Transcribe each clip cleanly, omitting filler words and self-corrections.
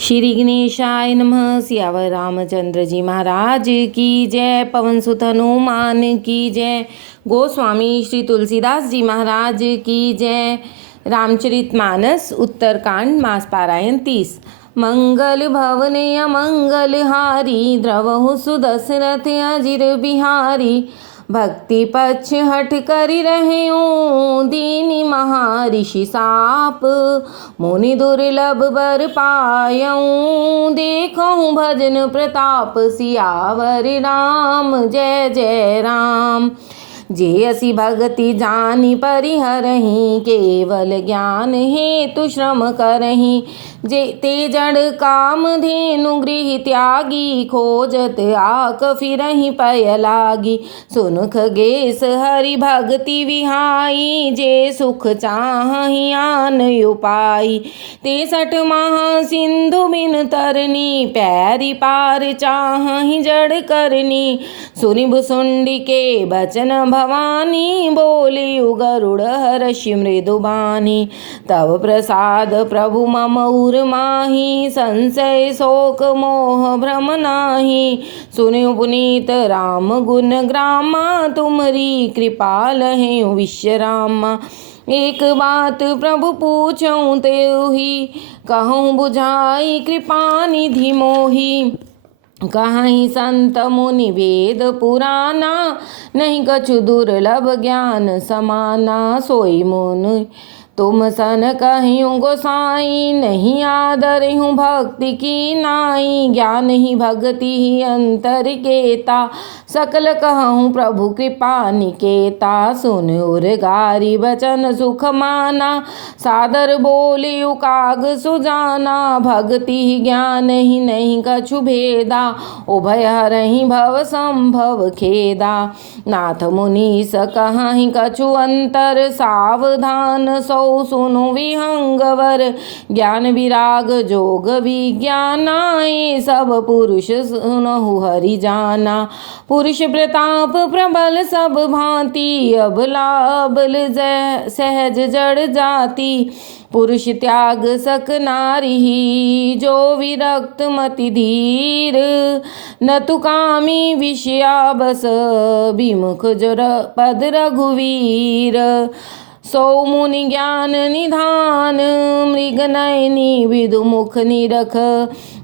श्री गणेशाय नमः। सियावर रामचंद्र जी महाराज की जय। पवन सुत हनुमान की जय। गोस्वामी श्री तुलसीदास जी महाराज की जय। रामचरितमानस उत्तरकांड मास पारायण 30। मंगल भवने अमंगल हारी, द्रवहु सुदशरथ अजिर बिहारी। भक्ति पक्ष हठ करि रहूं, दीनि महर्षि साप। मुनि दुर्लभ बर पायऊं, देखऊं भजन प्रताप। सियावर राम जय जय राम। जे असी भगति जानि परिहरहि, केवल ज्ञान हेतु श्रम करहि। जे ते जड़ काम धेनु गृह त्यागी, खोजत आक फिरहि पय लागी। सुन खगेश हरि भगति विहाई, जे सुख चाहि आन उपाई। 63 महा सिंधु बिन तरनी, पैरी पार चाहि जड़ करनी। सुनि भुसुंडी के बचन भवानी, बोली गरुड़ हर्षि मृदुबानी। तव प्रसाद प्रभु मम उर माही, संशय शोक मोह भ्रम नाही। सुनि पुनीत राम गुण ग्रामा, तुम्हारी कृपा लहे विश्रामा। एक बात प्रभु पूछऊं तेहि, कहूँ बुझाई कृपा निधि मोहि। कहीं संत मुनि वेद पुराना, नहीं कछु दुर्लभ ज्ञान समाना। सोई मुनि तुम सन कहियूँ गोसाई, नहीं आदरहूँ भक्ति की नाई। ज्ञान ही भक्ति ही अंतर केता, सकल कहूँ प्रभु कृपा निकेता। सुन उर्गारी बचन सुख माना, सादर बोले काग सुजाना। भक्ति ही ज्ञान ही नहीं कछु भेदा, उभय हरहि भव संभव खेदा। नाथ मुनीस कहीं कछु अंतर, सावधान सौ सुनु विहंगवर। ज्ञान विराग जोग विज्ञाना, ये सब पुरुष सुनहु हरि जाना। पुरुष प्रताप प्रबल सब भांति, अबला अबल सहज जड़ जाति। पुरुष त्याग सक नारी, जो विरक्त मति धीर। न तु कामी विषया बस, विमुख जर पद रघुवीर। सौ मुनि ज्ञान निधान, मृग नयनी विदु मुख निरख।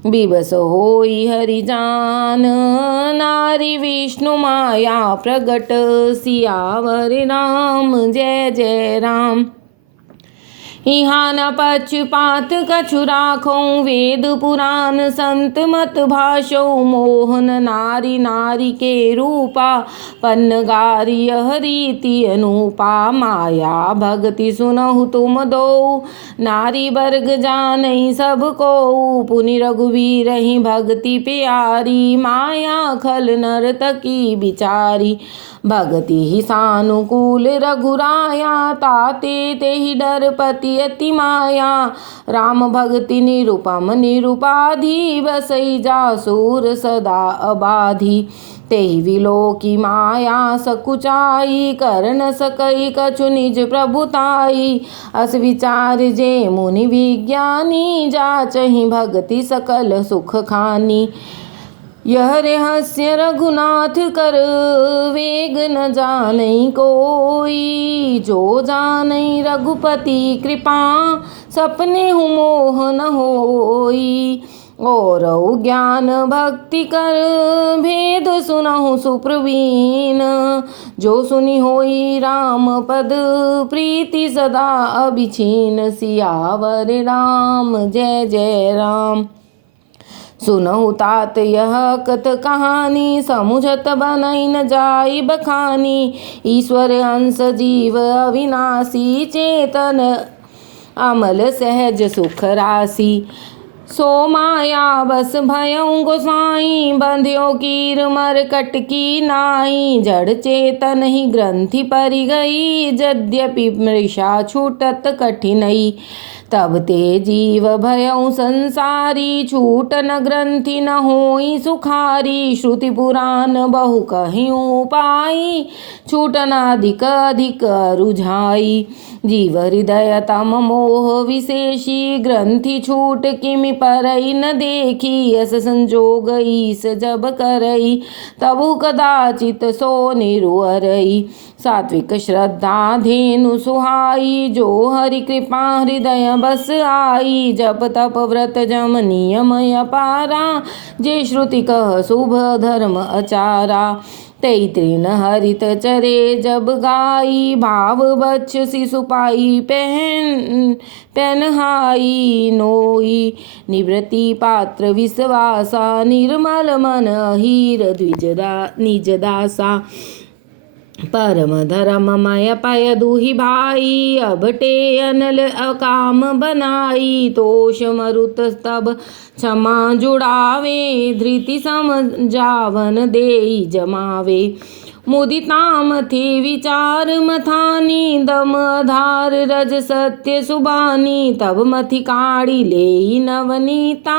विवश होई हरि जान, नारी विष्णु माया प्रगट। सियावर राम जय जय राम। इहाँ न पक्षपात कछु राखों, वेद पुराण संत मत भाषो। मोहन नारी नारी के रूपा, पन्नगार यह रीति अनूपा। माया भक्ति सुनहु तुम दो, नारी वर्ग जानई सब को। पुनि रघुवीर ही भक्ति प्यारी, माया खल नर्तकी बिचारी। भगति ही सानुकूल रघुराया, ताते ते ही डर पति अति माया। राम भक्ति निरुपम निरुपाधि, बसई जासूर सदा अबाधि। तेहि विलोकी माया सकुचाई, कर न सकई कछु निज प्रभुताई। अस विचार जे मुनि विज्ञानी, जाचहि भक्ति सकल सुख खानी। यह रहस्य रघुनाथ कर, वेग न जानई कोई। जो जानई रघुपति कृपा, सपने हूँ मोह न होई। और ज्ञान भक्ति कर, भेद सुनहु सुप्रवीण। जो सुनि होई राम पद, प्रीति सदा अभिछीन। सियावर राम जय जय राम। सुनहु तात यह कथ कहानी, समुझत बनई न जाई बखानी। ईश्वर अंश जीव अविनाशी, चेतन अमल सहज सुख राशि। सो माया बस भयऊँ गोसाई, बंध्यो कीर मरकट की नाई। जड़ चेतन ही ग्रंथि परि गई, यद्यपि मृषा छूटत कठिनई। तब ते जीव भयऊँ संसारी, छूट न ग्रंथि न होई सुखारी। श्रुति पुराण बहु कहियूँ पाई, छूट न अधिक अधिक रुझाई। जीव हृदय तम मोह विशेषी, ग्रंथि छूट किमि परई न देखी। यस संजोग ईस जब करई, तबु कदाचित सो निरुअरई। सात्विक श्रद्धा धेनु सुहाई, जो हरि कृपा हृदय बस आई। जप तप व्रत जम नियम अपारा, जे श्रुति कह शुभ धर्म आचारा। तेई तृण हरित चरे जब गाई, भाव बच्छ शिशु पाई पहनहाई। नोई निवृत्ति पात्र विश्वासा, निर्मल मन हीर निज दासा। परम धर्ममय पय दुहि भाई, अबटे अनल अकाम बनाई। तोष मरुत तब क्षमा जुड़ावे, धृति समझावन देई जमावे। मुदिताम थे विचार मथानी, दम आधार रज सत्य सुबानी। तब मथि काढ़ी लेई नवनीता,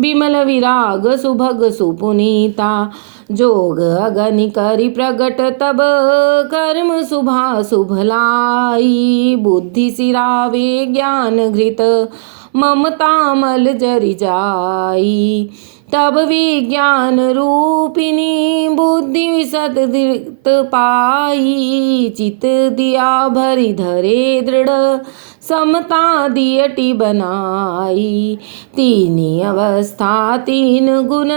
विमल विराग सुभग सुपुनीता। जोग अगनि करि प्रगट तब, कर्म शुभा शुभ लाई। बुद्धि सिरावे ज्ञान घृत, ममता मल जरि जाई। तब विज्ञान रूपिणी, बुद्धि विशद धृत पाई। चित दिया भरि धरे दृढ़, समता दियटी बनाई। तीनी अवस्था तीन गुण,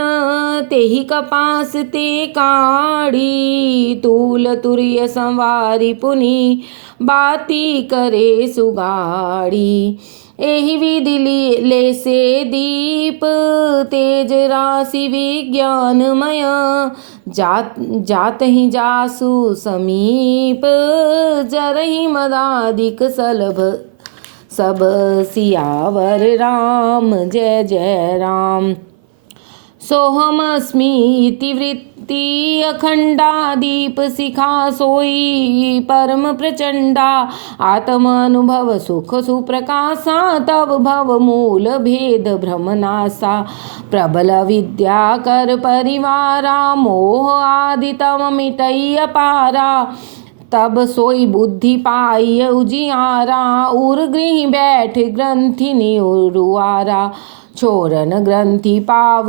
तेहि कपास ते काढ़ी। तूल तुर्य संवारी पुनि, बाती करे सुगाड़ी। एहि विधि ले से दीप, तेज राशि विज्ञानमय। जात ही जासु समीप, जरहि मदादिक सलभ। सब सियावर राम जय जय राम। सोहमस्मि इति वृत्ति अखंडा, दीप शिखा सोई परम प्रचंडा। आत्म अनुभव सुख सुप्रकाशा, तब भव मूल भेद भ्रमनासा। प्रबल विद्या कर परिवारा, मोह आदि तम मिटई अपारा। तब सोई बुद्धि पाई उजियारा, उर गृह बैठ ग्रंथि निरुआरा। छोरन ग्रंथि पाव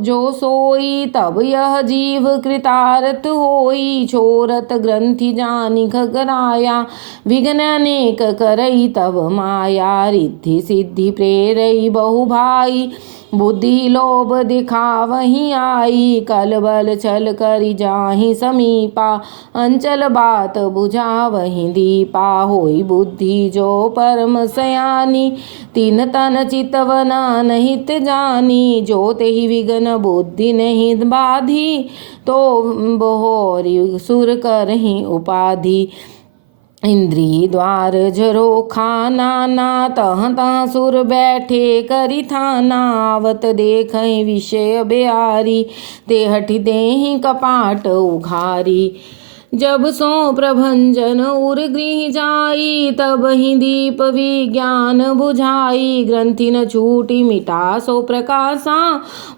जो सोई, तब यह जीव कृतार्थ होई। छोरत ग्रंथि जानि खगराया, विघ्न अनेक करई तब माया। रिद्धि सिद्धि प्रेरई बहु भाई, बुद्धि लोभ दिखावही आई। कल बल छल करि जाहि समीपा, अंचल बात बुझावही दीपा। होई बुद्धि जो परम सयानी, तीन तन चितवना नहित जानी। जो तेहि विघ्न बुद्धि नहीं बाधी, तो बहोरी सुर करहि उपाधि। इंद्री द्वार झरोखा नाना, तह तह सुर बैठे करि थाना। आवत देखहि विषय बिहारी, ते हठि देहि कपाट उघारी। जब सो प्रभंजन उर गृह जाई, तब ही दीप विज्ञान बुझाई। ग्रंथि न छूटी मिटा सो प्रकाशा,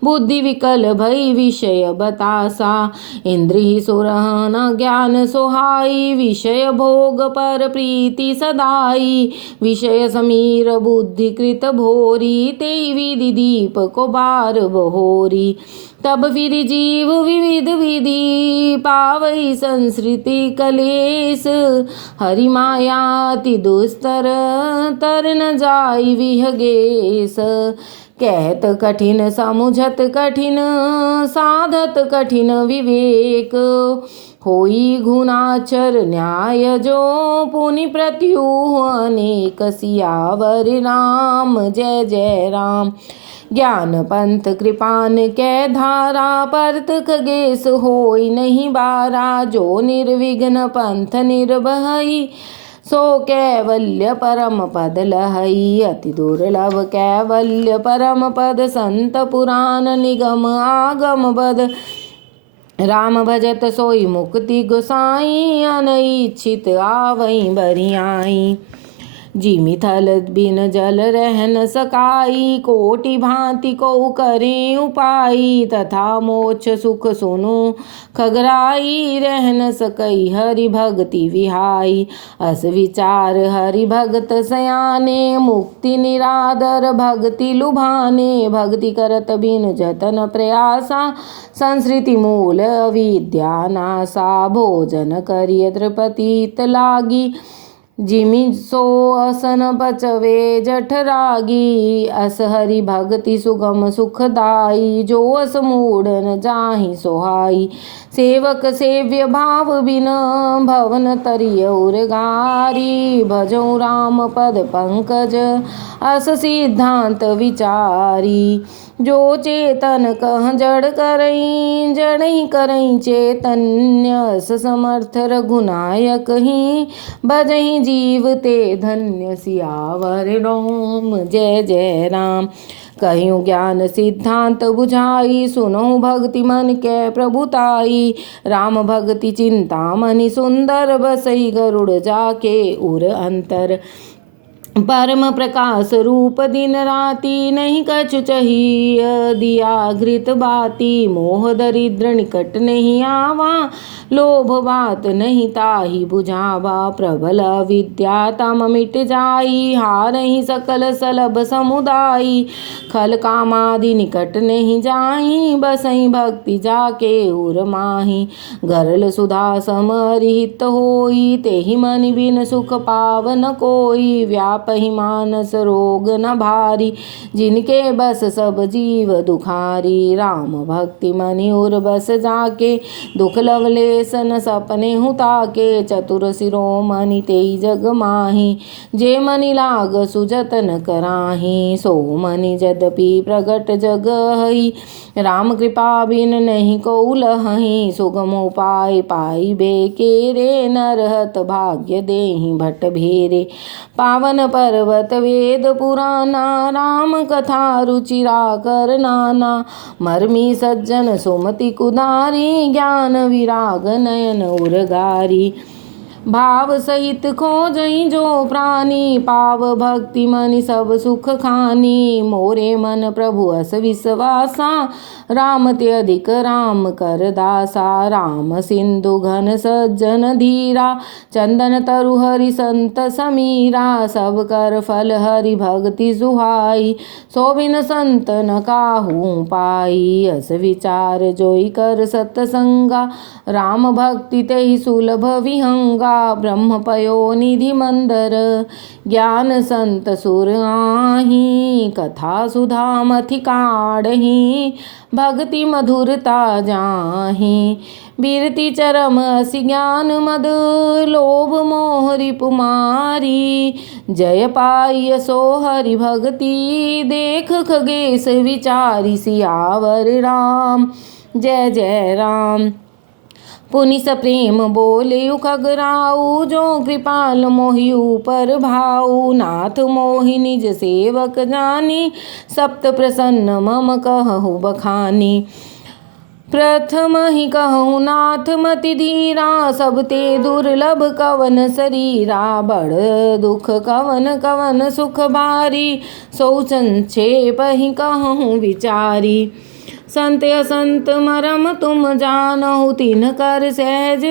बुद्धि विकल भई विषय बतासा। इंद्रिय सुरहन ज्ञान सोहाई, विषय भोग पर प्रीति सदाई। विषय समीर बुद्धि कृत भोरी, तेहि विधि दीप को बार बहोरी। तब फिर जीव विविध विधि, पावई संसृति कलेस। हरि माया अति दुस्तर, तर न जाई विहगेस। कहत कठिन समुझत कठिन, साधत कठिन विवेक। होई गुणाचर न्याय जो, पुनि प्रत्युह अनेक। सियावर राम जय जय राम। ज्ञान पंथ कृपान कै धारा, परत खगेश होई नहीं बारा। जो निर्विघ्न पंथ निर्भई, सो कैवल्य परम पद लहई। अति दुर्लभ कैवल्य परम पद, संत पुराण निगम आगम बद। राम भजत सोई मुक्ति गोसाई, अनइच्छित आवई बरियाई। जिमि थल बिन जल रह न सकाई, कोटि भांति को करें उपाई, तथा मोक्ष सुख सुनु खगराई, रह न सकई हरि भगति विहाई। अस विचार हरि भगत सयाने, मुक्ति निरादर भक्ति लुभाने, भक्ति करत बिन जतन प्रयासा, संस्कृति मूल विद्या नासा, भोजन करिय त्रिपतित लागी, जिमि सो असन पचवे जठरागी। अस हरि भक्ति सुगम सुखदाई, जो अस मूढ़ न जाहि सोहाई, सेवक सेव्य भाव बिन भवन तरिय उरगारी, भजऊ राम पद पंकज अस सिद्धांत विचारी। जो चेतन कह जड़ करई, जड़ ही करई चैतन्य, अस समर्थ रघुनायक ही, भजहि जीव ते धन्य। सियावर राम जय जय राम। कहियो ज्ञान सिद्धांत बुझाई, सुनो भक्ति मन के प्रभुताई, राम भक्ति चिंता मनि सुंदर, बसई गरुड़ जाके उर अंतर। परम प्रकाश रूप दिन राति, नहीं कछु चाहिए दिया घृत बाती, मोह दरिद्र निकट नहीं आवा, लोभ बात नहीं ताहि बुझावा, प्रबल विद्या तम मिट जाई, हारहि सकल सलभ समुदायी, खल कामादि निकट नहीं जाई, बसई भक्ति जाके उर माही। गरल सुधा समरिहित होई, तेहि मनि बिन सुख पावन कोई, व्यापहि मानस रोग न भारी, जिनके बस सब जीव दुखारी। राम भक्ति मनि उर बस जाके, दुख लवलेस न सपने हुता के, चतुर शिरोमणि तेई जग माही, जे मनि लाग सुजतन कराही, सो मनि यद्यपि प्रगट जग हई, राम कृपा बिन नहीं को लहही, सुगम उपाय पाई बेके रे, नरहत भाग्य देहि भट भेरे। पावन पर्वत वेद पुराना, राम कथा रुचिरा कर नाना, मर्मी सज्जन सुमति कुदारी, ज्ञान विराग नयन उरगारी। भाव सहित खोजई जो प्राणी, पाव भक्ति मनि सब सुख खानी, मोरे मन प्रभु अस विश्वासा, राम ते अधिक राम कर दासा। राम सिंधु घन सज्जन धीरा, चंदन तरु हरि संत समीरा, सब कर फल हरि भक्ति सुहाई, सो बिन संत न काहू पाई। अस विचार जोई कर सतसंगा, राम भक्ति तेहि सुलभ विहंगा, ब्रह्म पयो निधि मंदर, ज्ञान संत सुर आही, कथा सुधा मथि काढ़ही, भक्ति मधुरता जाही। बिरति चरम असि ज्ञान मद, लोभ मोह रिपुमारी, जय पाई सो हरि भक्ति, देख खगेश विचारी। सियावर राम जय जय राम। पुनि सप्रेम बोले खगराऊ, जो कृपाल मोहि ऊपर भाऊ, नाथ मोहि निज सेवक जानी, सप्त प्रसन्न मम कहु बखानी। प्रथम ही कहूँ नाथ मति धीरा, सब ते दुर्लभ कवन शरीरा, बड़ दुख कवन कवन सुख भारी, सो संक्षेप ही कहूँ विचारी। संत असंत मरम तुम जानहु, तिन कर सहज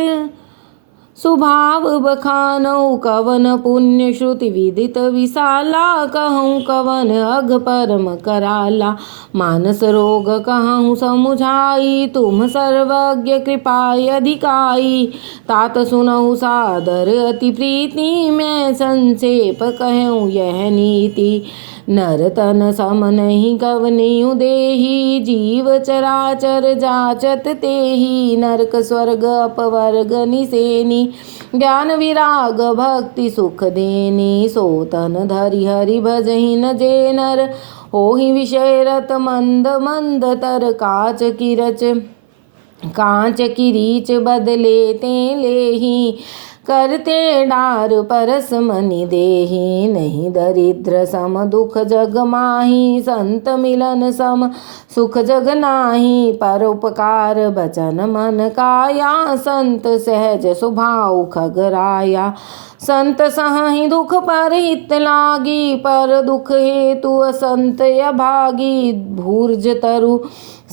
सुभाव बखानहु, कवन पुण्य श्रुति विदित विशाला, कहूँ कवन अघ परम कराला। मानस रोग कहूँ समुझाई, तुम सर्वज्ञ कृपाय अधिकाई, तात सुनहु सादर अति प्रीति, मैं संक्षेप कहूँ यह नीति। नर तन सम नहीं कवनियु देही, जीव चराचर जाचत तेही, नरक स्वर्ग अपवर्ग निसेनी, ज्ञान विराग भक्ति सुख देनी। सो तन धरि हरि भजहि न जे नर, होहि विषय रत मंद मंद तर, कांच की रीच बदले ते लेही, करते डार परस मनि देही। नहीं दरिद्र सम दुख जग माही, संत मिलन सम सुख जग नाही, परोपकार बचन मन काया, संत सहज स्वभाव खगराया। संत सहहि दुख पर हित लागी, पर दुख हेतु असंत अभागी। भूर्ज तरु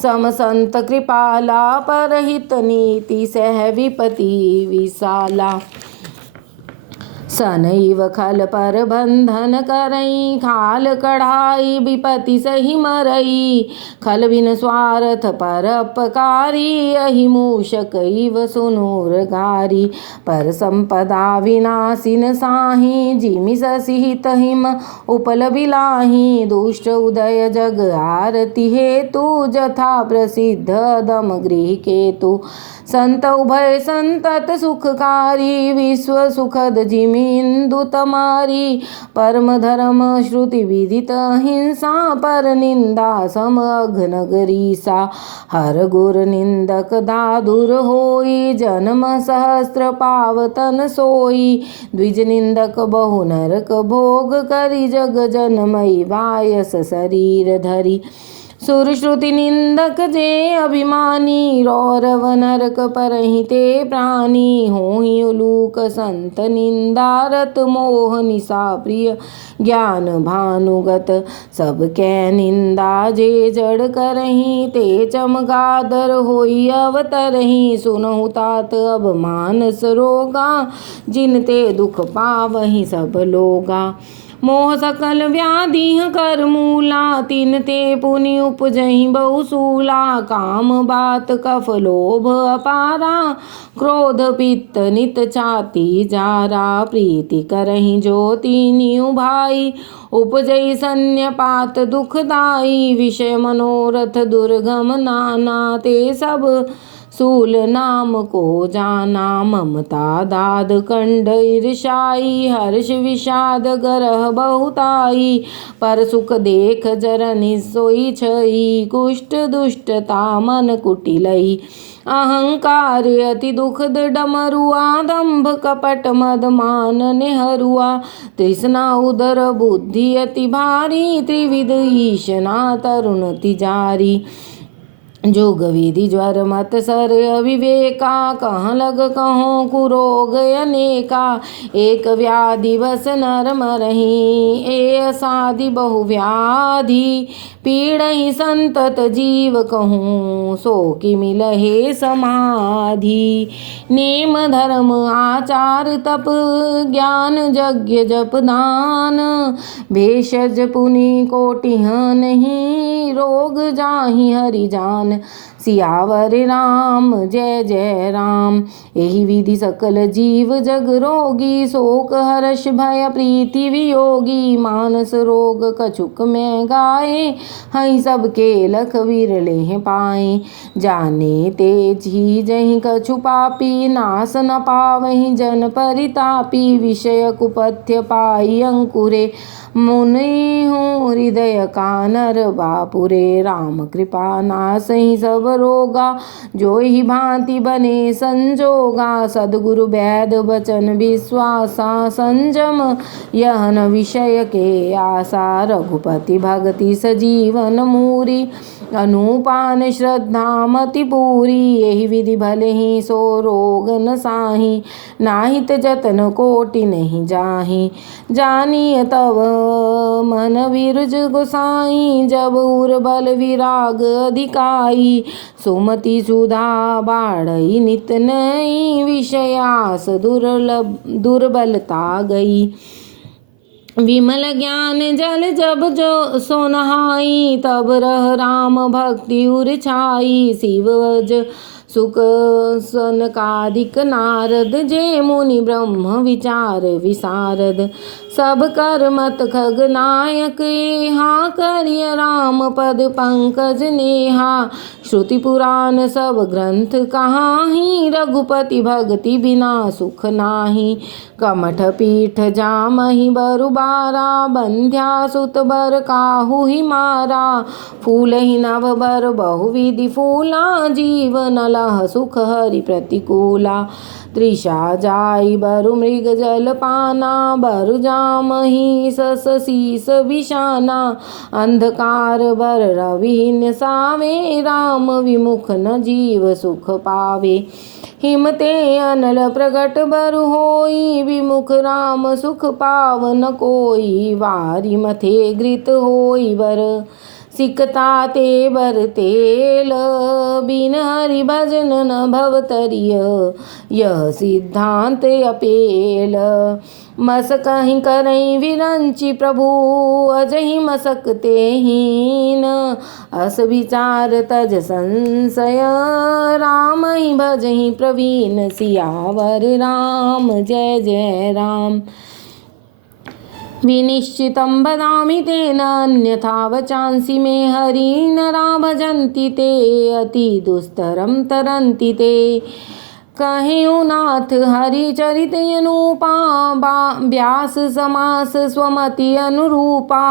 सम संत कृपाला, पर हित नीति सह विपति विशाला। सनैव खल पर बंधन करई, खाल कढ़ाई विपति सही मरई। खल बिन स्वार्थ पर अपकारी, अहि मूषक इव सुनूर गारी। पर संपदा विनाशिन साही, जिमि ससिहित हिम उपल बिलाही। दुष्ट उदय जग आरती हेतु, जथा प्रसिद्ध दम गृह केतु। संत उभय संतत सुखकारी, विश्व सुखद जिमि इंदु तमारी। परम धर्म श्रुति विदित हिंसा, पर निंदा सम अघनगरीसा। हर गुर निंदक दादुर होई, जन्म सहस्त्र पावतन सोई। द्विज निंदक बहु नरक भोग करी, जग जनमई वायस शरीर धरी। सुर श्रुति निंदक जे अभिमानी, रौरव नरक परहि ते प्राणी। होहि उलूक संत निंदारत, मोह निशा प्रिय ज्ञान भानुगत। सब कै निंदा जे जड़ करहि, ते चमगादर होई अवतरहि। सुनहु तात अब मानस रोगा, जिन ते दुख पावहि सब लोगा। मोह सकल व्याधि कर मूला, तिन ते पुनि उपजहि बहुसूला। काम बात कफ लोभ अपारा, क्रोध पित्त नित छाती जारा। प्रीति करहि जो तीनि भाई, उपजई सन्यपात दुखदाई। विषय मनोरथ दुर्गम नाना, ते सब सूल नाम को जाना। ममता दाद कंड ईर्षाई, हर्ष विषाद गरह बहुताई। पर सुख देख जरनि सोई छई, कुष्ठ दुष्टता मन कुटिलई। अहंकार अति दुखद डमरुआ, दंभ कपट मद मान नेहरुआ। तृष्णा उदर बुद्धि अति भारी, त्रिविध ईशना तरुण तिजारी। जोग विधि ज्वर मत सर अविवेका, कहाँ लग कहों कुरोग अनेका। एक व्याधि बस नर मरहि, ए असाधि बहु व्याधि। पीड़हि संतत जीव कहूँ, सो कि मिलहे समाधि। नेम धर्म आचार तप, ज्ञान यज्ञ जप दान। भेषज पुनि कोटिह नहीं, रोग जाहि हरि जान। सियावर राम जय जय राम। एहि विधि सकल जीव जग रोगी, शोक हर्ष भय प्रीति वियोगी। मानस रोग कछुक में गाए, हई सबके लख विरले पाए। जाने ते जही कछु पापी, नाश न पावहि जन परितापी। विषय कुपथ्य पाई अंकुरे, मुनि हूँ हृदय कानर बापुरे। राम कृपा नासहि सब रोगा, जो ही भांति बने संजोगा। सद्गुरु वैद बचन विश्वासा, संजम यह न विषय के आशा। रघुपति भक्ति सजीवन मूरी, अनुपान श्रद्धा मति पूरी। यही विधि भले ही सो रोग न साही, नाहित जतन कोटि नहीं जाही। जानिय तब मन विरज गोसाई, जब उर बल विराग अधिकाई। सुमति सुधा बाढ़ई नित नई, विषयास दुर्बलता गई। विमल ज्ञान जल जब जो सो नहाई, तब रह राम भक्ति उर छाई। शिवज सुख सनकादिक नारद, जे मुनि ब्रह्म विचार विशारद। सब कर मत खग नायक एहा, करिय राम पद पंकज नेहा। श्रुति पुराण सब ग्रंथ कहाही, रघुपति भक्ति बिना सुख नाही। कमठ पीठ जामहि बरुबारा, बंध्या सुत बर काहू ही मारा। फूल ही नभ बर बहुविधि फूला, जीवन रह सुख हरि प्रतिकूला। तृषा जाई बरु मृग जल पाना, बरु जामहि सस शीस विषाना। अंधकार बर रविहीन सावे, राम विमुख न जीव सुख पावे। हिमते अनल प्रगट बरु होई, विमुख राम सुख पावन कोई। वारी मथे घृत होई बर, सिकता ते बर तेल। बिन हरि भजन न भवतरिय, यह सिद्धांत अपेल। मसकहि करई विरंचि प्रभु, अजहि मसकते हीन। अस विचार तज संशय, राम ही भजहि प्रवीण। सियावर राम जय जय राम। विनिश्चितं वदामि तेन, अन्यथा वचांसि मे हरि। नरा भजन्ति ते, अति दुस्तरं तरन्ति ते। कहेउ नाथ हरि चरित अनुपा, व्यास समास स्वमति अनुरूपा।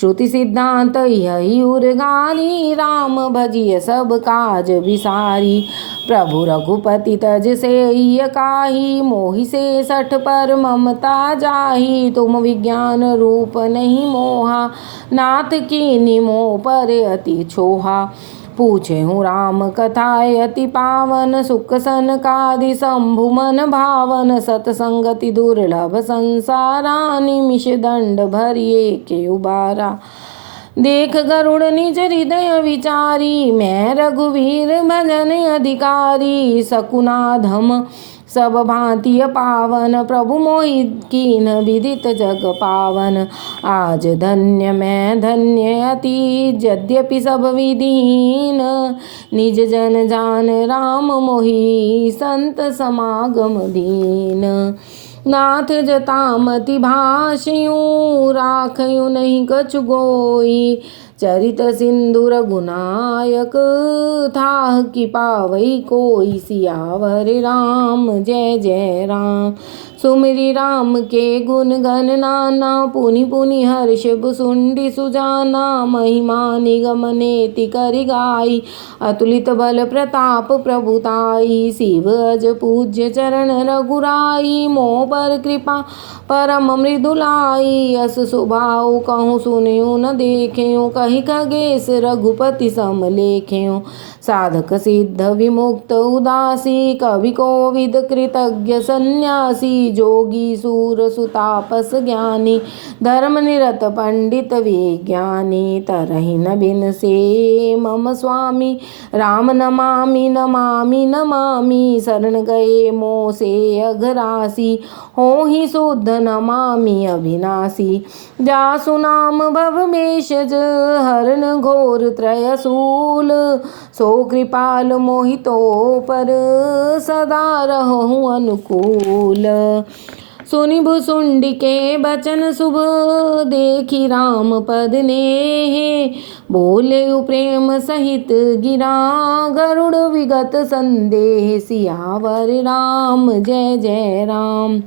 श्रुति सिद्धांत यही उर्गारी, राम भजिय सब काज विसारी। प्रभु रघुपति तज से काही, मोहि से सठ पर ममता जाही। तुम विज्ञान रूप नहीं मोहा, नाथ की निमो पर अति छोहा। पूछे हूँ राम कथाय अति पावन, सुख सनकादि शंभु मन भावन। सतसंगति दुर्लभ संसारा, निमिष दंड भरिए के उबारा। देख गरुड़ निज हृदय विचारी, मैं रघुवीर भजन अधिकारी। शकुनाधम सब भांति पावन, प्रभु मोहि कीन विदित जग पावन। आज धन्य मैं धन्य अति, यद्यपि सब विधिहीन। निज जन जान राम मोहि, संत समागम दीन। नाथ जतामति भाषियूं, राखयूं नहीं कछु गोई। चरित सिंधु रघुनायक, थाह कि पावई कोई। सियावर राम जय जय राम। सुमिरि राम के गुण गण नाना, पुनि पुनि हर्ष भुसुंडी सुजाना। महिमा निगम नेति करि गाई, अतुलित बल प्रताप प्रभुताई। शिव अज पूज्य चरण रघुराई, मोह पर कृपा परम मृदुलाई। अस स्वभाव कहूँ सुनियो न देख्यो, कहि खगेश रघुपति सम लेख्यो। साधक सिद्ध विमुक्त उदासी, कवि कोविद कृतज्ञ सन्यासी। जोगी सूर सुतापस ज्ञानी, धर्म निरत पंडित विज्ञानी। तरहि न बिन से मम स्वामी, राम नमामि नमामि नमामि। शरण गए मोह से अघरासी, होहि शुद्ध नमामि अविनाशी। जासु नाम भव भेषज, हरन घोर त्रयशूल। सो कृपाल मोहितो पर, सदा रहूं अनुकूल। सुनि भुसुंडी के बचन शुभ, देखी राम पद नेहे। बोले प्रेम सहित गिरा, गरुड़ विगत संदेह। सियावर राम जय जय राम।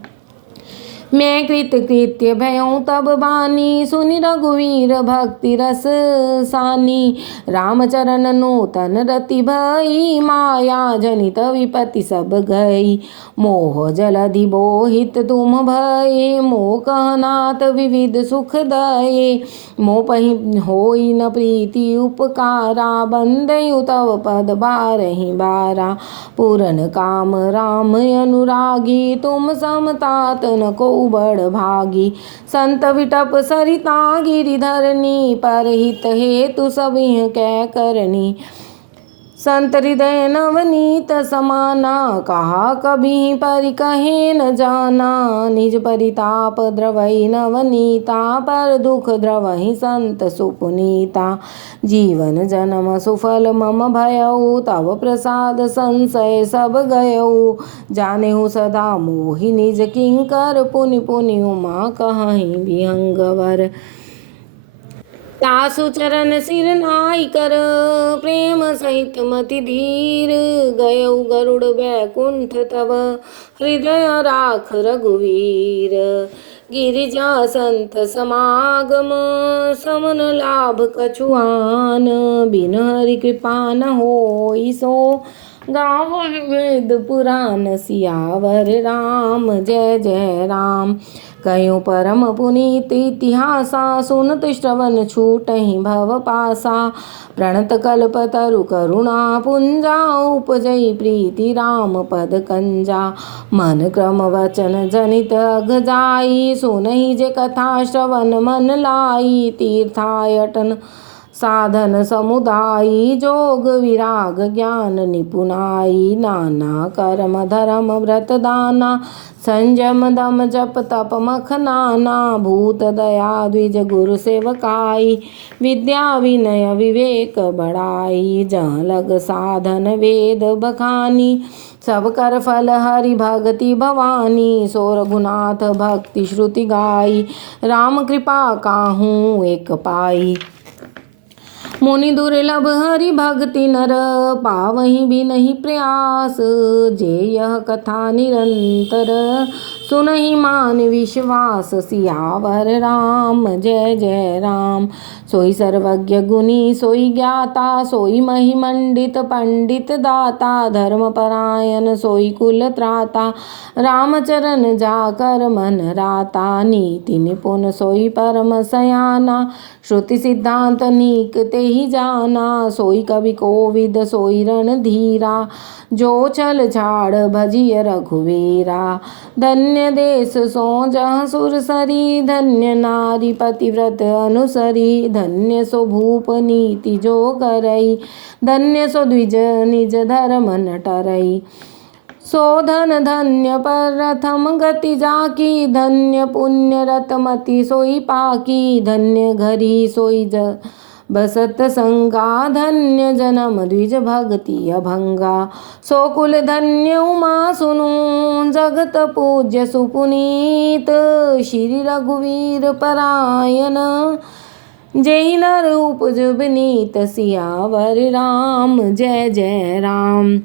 मैं कृत कृत्य भयों तब बानी, सुनि रघुवीर भक्ति रस सानी। रामचरण नूतन रति भई, माया जनित विपति सब गई। मोह जलधि बोहित तुम भये, मोह कहनाथ विविध सुख दये। मोह पहि होई न प्रीति उपकारा, बंदयु तव पद बारहि बारा। पूरन काम राम अनुरागी, तुम समतात न को बड़ भागी। संत विटप सरिता गिरिधरनी, परहित हेतु सबिह कै करनी। संत हृदय नवनीत समाना, कहा कभी परि कहे न जाना। निज परिताप द्रवई नवनीता, पर दुख द्रवहि संत सुपुनीता। जीवन जन्म सुफल मम भयऊ, तव प्रसाद संशय सब गयऊ। जानेहु सदा मोहि निज किंकर, पुनि पुनि उमा कहहि विहंगवर। तासु चरण सिर नाई कर, प्रेम सहित मति धीर। गयऊ गरुड़ बैकुंठ तव, हृदय राख रघुवीर। गिरिजा संत समागम, समन लाभ कछुआन। बिन हरि कृपा न होई सो, गावहि वेद पुराण सियावर राम जय जय राम। कयो परम पुनीत इतिहासा सुनत श्रवण छूटहि भव पासा। प्रणत कल्प तरु करुणा पुंजा उपजई प्रीति राम पद कंजा। मन क्रम वचन जनित अघ जाई सुनहि जे कथा श्रवण मन लाई। तीर्थायटन साधन समुदायी जोग विराग ज्ञान निपुनाई। नाना कर्म धर्म व्रत दाना संयम दम जप तप मख नाना। भूत दया द्विज गुरु सेवकाई विद्या विनय विवेक बढ़ाई। जहाँ लग साधन वेद बखानी सब कर फल हरि भगति भवानी। सो रघुनाथ भक्ति श्रुति गाई राम कृपा काहू एक पाई। मुनि दुर्लभ हरि भक्ति नर पावहि बिनहि प्रयास। जे यह कथा निरंतर सुनहि मान विश्वास। सियावर राम जय जय राम। सोई सर्वज्ञ गुणी सोई ज्ञाता सोई महिमंडित पंडित दाता। धर्म परायण सोई कुल त्राता रामचरण जाकर मन राता। नीति निपुण सोई परम सयाना श्रुति सिद्धांत नीक ते ही जाना। सोई कवि कोविद सोई रणधीरा जो चल झाड़ भजिय रघुवीरा। धन्य देश सो जहाँ सुरसरी धन्य नारी पतिव्रत अनुसरी। धन्य सो भूप नीति जो करई धन्य सो द्विज निज धर्म न टरई। सो धन धन्य प्रथम गति जाकी धन्य पुण्य रतमति सोई पाकी। धन्य घरी सोई बसत संगा धन्य जन्म द्विज भक्ति अभंगा। सो कुल धन्य उमा सुनु जगत पूज्य सुपुनीत। श्री रघुवीर परायण जय नर उपज विनीत। सियावर राम जय जय राम।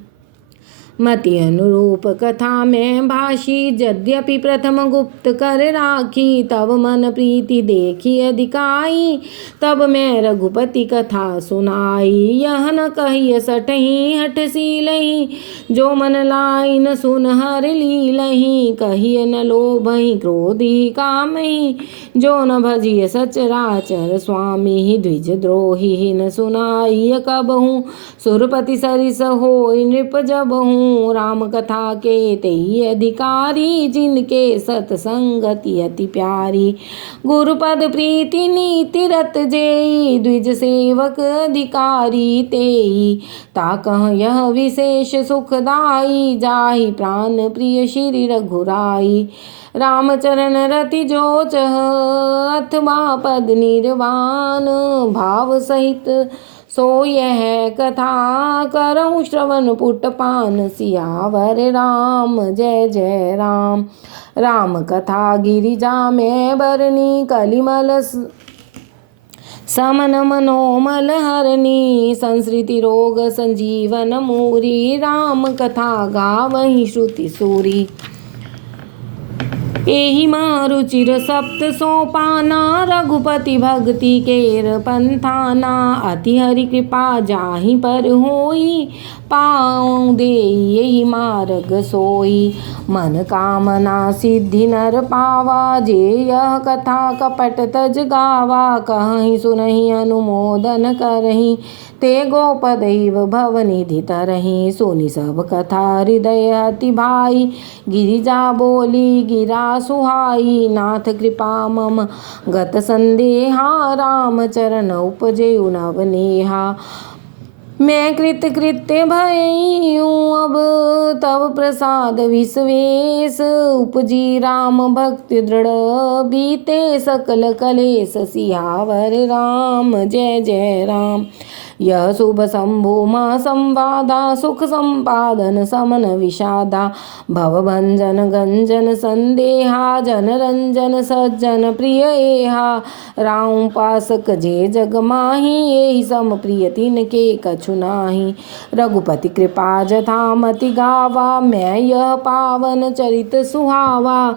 मति अनुरूप कथा में भाषी यद्यपि प्रथम गुप्त कर राखी। तब मन प्रीति देखी अधिकाई तब मैं रघुपति कथा सुनाई। यह न कहिय सटही हठ सीलही जो मन लाई न सुन हर लीलही। कहिय न लोभहि क्रोधी कामहि जो न भजिय सचराचर स्वामी। द्विज द्रोही न सुनाई कबहू सुरपति सरिस होय नृप जबहू। राम कथा के तेहि अधिकारी जिनके सतसंगति अति प्यारी। गुरुपद प्रीति नीति रत जेई द्विज सेवक अधिकारी तेई। ताकह यह विशेष सुखदाई जाहि प्राण प्रिय श्री रघुराई। रामचरण रति जो चह अथवा पद निर्वाण भाव सहित सो यह कथा करऊँ श्रवण पुटपान। सियावर राम जय जय राम। राम कथा गिरिजा में बरनी कलिमल समन मनोमल हरनी। संस्कृति रोग संजीवन मूरी राम कथा गावहि श्रुति सूरी। एहि मारुचिर सप्त सोपाना रघुपति भक्ति केर पंथाना। अति हरि कृपा जाहि पर होई पाँव देई एहि मार्ग सोई। मन कामना सिद्धि नर पावा जे यह कथा कपट तज गावा। कहीं सुनहि अनुमोदन करहि ते गोपदैव भवनिधि तरहि। सुनि सब कथा हृदय अति भाई गिरिजा बोली गिरा सुहाई। नाथ कृपा मम गत संदेहा राम चरण उपजेउ नव नेहा। मैं कृत कृत्य भयऊँ अब तब प्रसाद विश्वेश। उपजी राम भक्ति दृढ़ बीते सकल कलेश। सियावर राम जय जय राम। यह शुभ शंभु मा संवादा सुख संपादन समन विषादा। भवभंजन गंजन संदेहा जन रंजन सज्जन प्रिय एहा। राम पासक जे जग माही एहि सम प्रिय तिनके कछु नाही। रघुपति कृपा जथा मति गावा मैं यह पावन चरित सुहावा।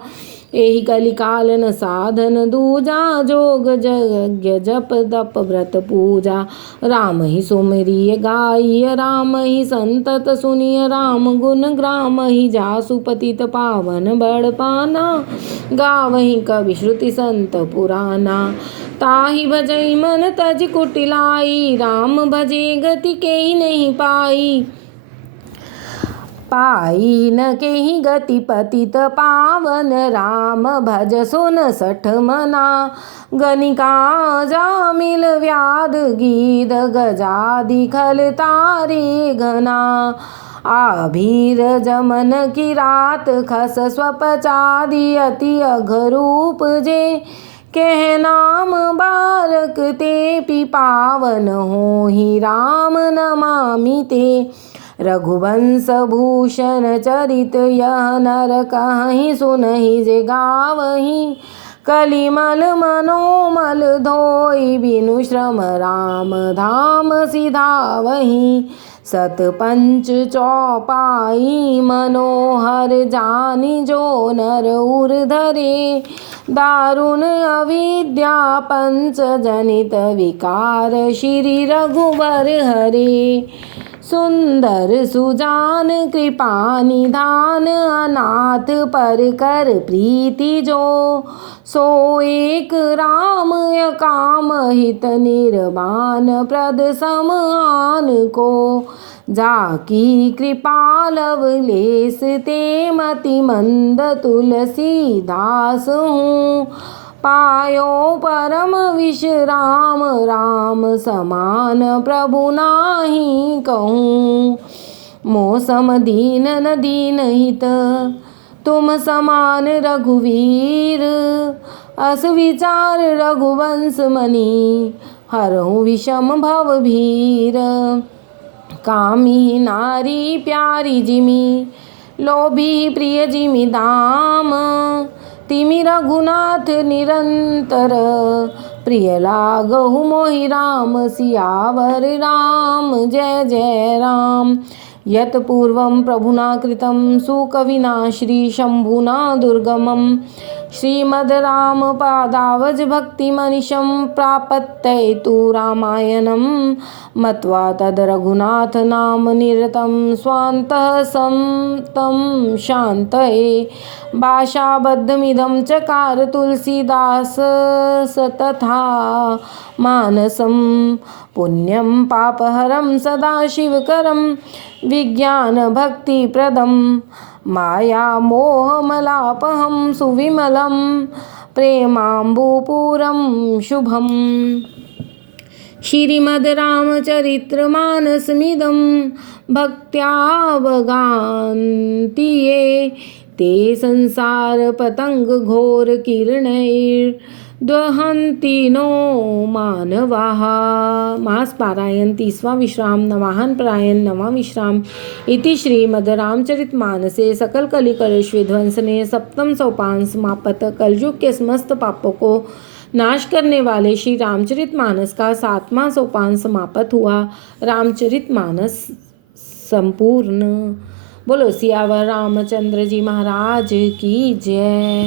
एहि कलिकाल न साधन दूजा, जोग यज्ञ जप तप व्रत पूजा। राम ही सुमरिय गाइय, राम ही संतत सुनिय, राम गुण ग्राम ही जासु पतित पावन बड़ पाना। गावहि कवि श्रुति संत पुराना, ताहि भजई मन तज कुटिलाई, राम भजे गति केहि नहीं पाई। पाई न केहि गति पतित पावन, राम भज सुन सठ मना। गनिका जामिल व्याध गीध, गजादि खल तारे घना। आभीर जमन की रात, खस स्वपचादि अति अघरूप जे। कह नाम बारक ते पि पावन, होहि राम नमामि ते। रघुवंश भूषण चरित, यह नर कहीं सुनहि जे गावहीं। कलिमल मनोमल धोई, बिनु श्रम राम धाम सिधावहीं। सत पंच चौपाई मनोहर, जानि जो नर उर धरे। दारुण अविद्या पंच जनित, विकार श्री रघुबर हरे। सुंदर सुजान कृपा निधान, अनाथ पर कर प्रीति जो। सो एक राम य काम हित, निर्वाण प्रद समान को। जाकी कृपा लवलेस ते, मति मंद तुलसी दास हूँ। पायो परम विश्राम, राम समान प्रभु नाही कहूँ। मोह सम दीन न दीन हित, तुम समान रघुवीर। अस विचार रघुवंश मनि, हरहु विषम भव भीर। कामी नारी प्यारी जिमि, लोभी प्रिय जिमि दाम। तिमि रघुनाथ निरंतर, प्रिय लागहु मोहि राम। सियावर राम जय जय राम। यत् पूर्वं प्रभुना कृतं, सुकविना श्री शंभुना दुर्गमम्। श्रीमद् राम पादावज भक्ति मनिशं, प्रापत्यै तु रामायणं। मत्वा तद् रघुनाथ नाम निरतं, स्वान्तः संतं शान्तये। भाषाबद्धमिदं चकार तुलसीदास, तथा मानसं। पुण्यं पापहरं सदाशिवकरं, विज्ञानभक्तिप्रदं। मायामोहमलापहं सुविमलं, प्रेमाम्बुपूरं शुभम्। श्रीमद् रामचरितमानसमिदं, भक्त्यावगान्ति ये। ते संसार पतंग घोर किरणैर्दहन्ति नो मानवाः। मास पारायण 30वां विश्राम, नवाहन पारायण 9वां विश्राम। इति श्रीमद् रामचरितमानसे सकल कलिकलुष विध्वंसने 7वां सोपान समाप्त। कलयुग के समस्त पापों को नाश करने वाले श्री रामचरितमानस का 7वां सोपान समाप्त हुआ। रामचरितमानस संपूर्ण। बोलो सियावर रामचंद्र जी महाराज की जय।